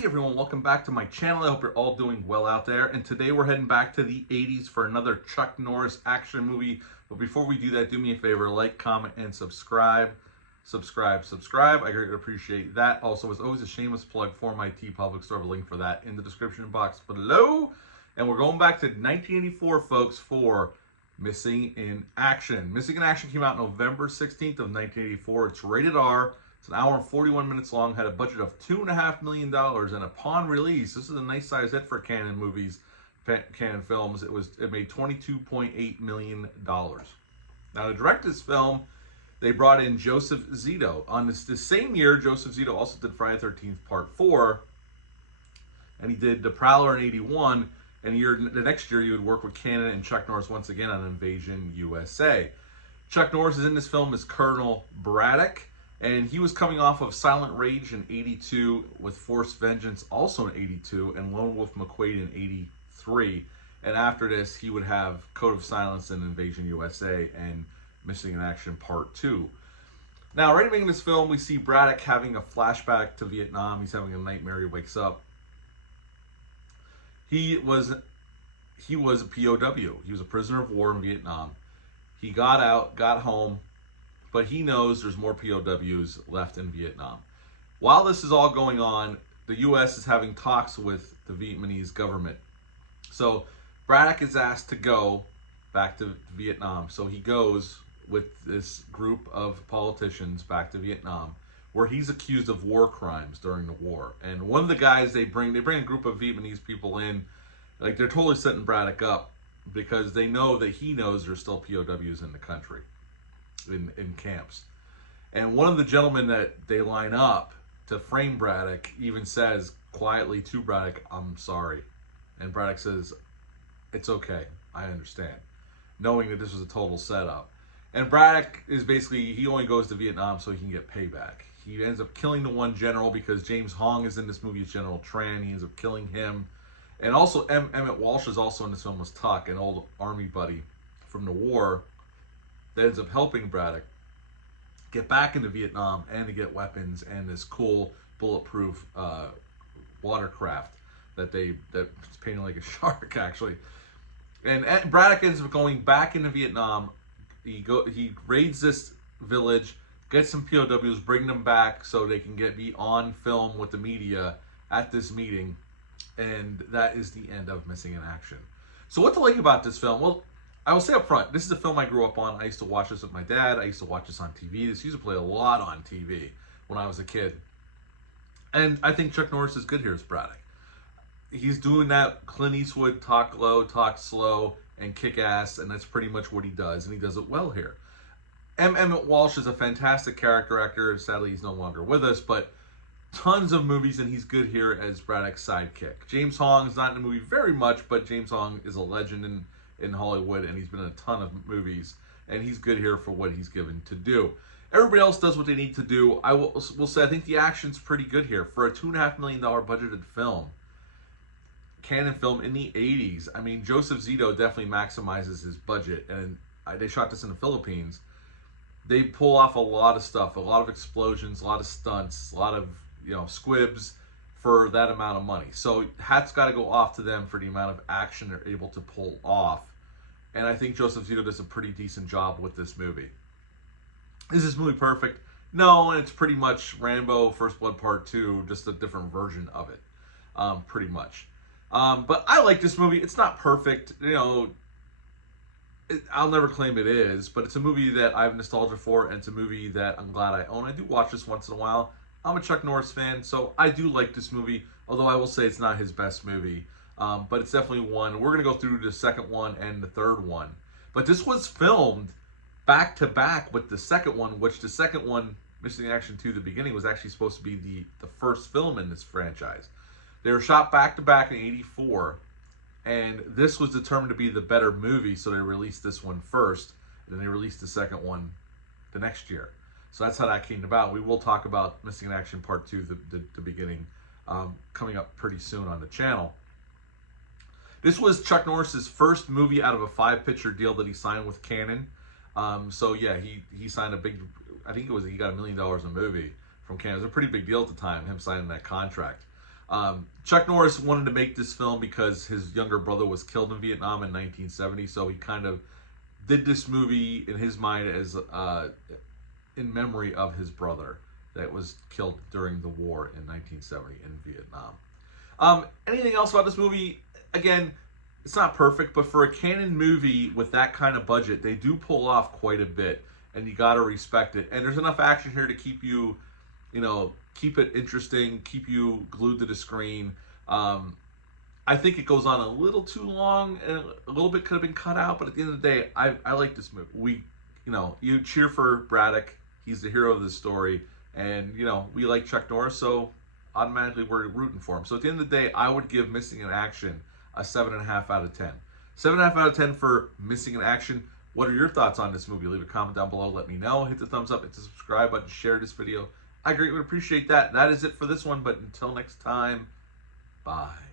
Hey everyone, welcome back to my channel. I hope you're all doing well out there. And today we're heading back to the 80s for another Chuck Norris action movie. But before we do that, do me a favor, like, comment, and subscribe. Subscribe. I greatly appreciate that. Also, as always, a shameless plug for my TeePublic store. I have a link for that in the description box below. And we're going back to 1984, folks, for Missing in Action. Missing in Action came out November 16th of 1984. It's rated R. It's an hour and 41 minutes long, had a budget of $2.5 million, and upon release, this is a nice size hit for Cannon movies, Cannon Films. It made $22.8 million. Now, to direct this film, they brought in Joseph Zito. On this same year, Joseph Zito also did Friday the 13th Part 4, and he did The Prowler in 81, and the next year he would work with Cannon and Chuck Norris once again on Invasion USA. Chuck Norris is in this film as Colonel Braddock. And he was coming off of Silent Rage in 82, with Force Vengeance also in 82, and Lone Wolf McQuade in 83. And after this, he would have Code of Silence and Invasion USA and Missing in Action Part 2. Now, right at the beginning of this film, we see Braddock having a flashback to Vietnam. He's having a nightmare. He wakes up. He was a POW. He was a prisoner of war in Vietnam. He got out, got home, but he knows there's more POWs left in Vietnam. While this is all going on, the U.S. is having talks with the Vietnamese government. So Braddock is asked to go back to Vietnam. So he goes with this group of politicians back to Vietnam, where he's accused of war crimes during the war. And one of the guys they bring a group of Vietnamese people in, like they're totally setting Braddock up because they know that he knows there's still POWs in the country. In camps. And one of the gentlemen that they line up to frame Braddock even says quietly to Braddock, "I'm sorry." And Braddock says, "It's okay, I understand," knowing that this was a total setup. And Braddock is basically, he only goes to Vietnam so he can get payback. He ends up killing the one general because James Hong is in this movie as General Tran. He ends up killing him. And also Emmett Walsh is also in this film as Tuck, an old army buddy from the war that ends up helping Braddock get back into Vietnam and to get weapons and this cool bulletproof watercraft that's painted like a shark, actually. And Braddock ends up going back into Vietnam. He raids this village, gets some POWs, bring them back so they can be on film with the media at this meeting, and that is the end of Missing in Action. So what to like about this film? Well, I will say up front, this is a film I grew up on. I used to watch this with my dad. I used to watch this on TV. This used to play a lot on TV when I was a kid. And I think Chuck Norris is good here as Braddock. He's doing that Clint Eastwood, talk low, talk slow, and kick ass, and that's pretty much what he does, and he does it well here. Emmett Walsh is a fantastic character actor. Sadly, he's no longer with us, but tons of movies, and he's good here as Braddock's sidekick. James Hong is not in the movie very much, but James Hong is a legend in Hollywood, and he's been in a ton of movies, and he's good here for what he's given to do. Everybody else does what they need to do. I will say I think the action's pretty good here for a $2.5 million budgeted film, Cannon film in the 80s. I mean, Joseph Zito definitely maximizes his budget, and they shot this in the Philippines. They pull off a lot of stuff, a lot of explosions, a lot of stunts, a lot of squibs for that amount of money. So hats got to go off to them for the amount of action they're able to pull off. And I think Joseph Zito does a pretty decent job with this movie. Is this movie perfect? No, and it's pretty much Rambo First Blood Part 2, just a different version of it, pretty much. But I like this movie. It's not perfect. I'll never claim it is, but it's a movie that I have nostalgia for, and it's a movie that I'm glad I own. I do watch this once in a while. I'm a Chuck Norris fan, so I do like this movie, although I will say it's not his best movie. But it's definitely one. We're going to go through the second one and the third one. But this was filmed back-to-back with the second one, which the second one, Missing in Action 2, the beginning, was actually supposed to be the first film in this franchise. They were shot back-to-back in 84, and this was determined to be the better movie, so they released this one first, and then they released the second one the next year. So that's how that came about. We will talk about Missing in Action Part 2, the beginning, coming up pretty soon on the channel. This was Chuck Norris's first movie out of a 5-picture deal that he signed with Cannon. So yeah, he signed a big, I think he got $1 million a movie from Cannon. It was a pretty big deal at the time, him signing that contract. Chuck Norris wanted to make this film because his younger brother was killed in Vietnam in 1970, so he kind of did this movie in his mind as in memory of his brother that was killed during the war in 1970 in Vietnam. Anything else about this movie? Again, it's not perfect, but for a canon movie with that kind of budget, they do pull off quite a bit, and you got to respect it. And there's enough action here to keep you, keep it interesting, keep you glued to the screen. I think it goes on a little too long, and a little bit could have been cut out. But at the end of the day, I like this movie. You cheer for Braddock. He's the hero of the story, and we like Chuck Norris, so automatically we're rooting for him. So at the end of the day, I would give Missing in Action a 7.5 out of 10. 7.5 out of 10 for Missing in Action. What are your thoughts on this movie? Leave a comment down below. Let me know. Hit the thumbs up. Hit the subscribe button. Share this video. I greatly would appreciate that. That is it for this one. But until next time, bye.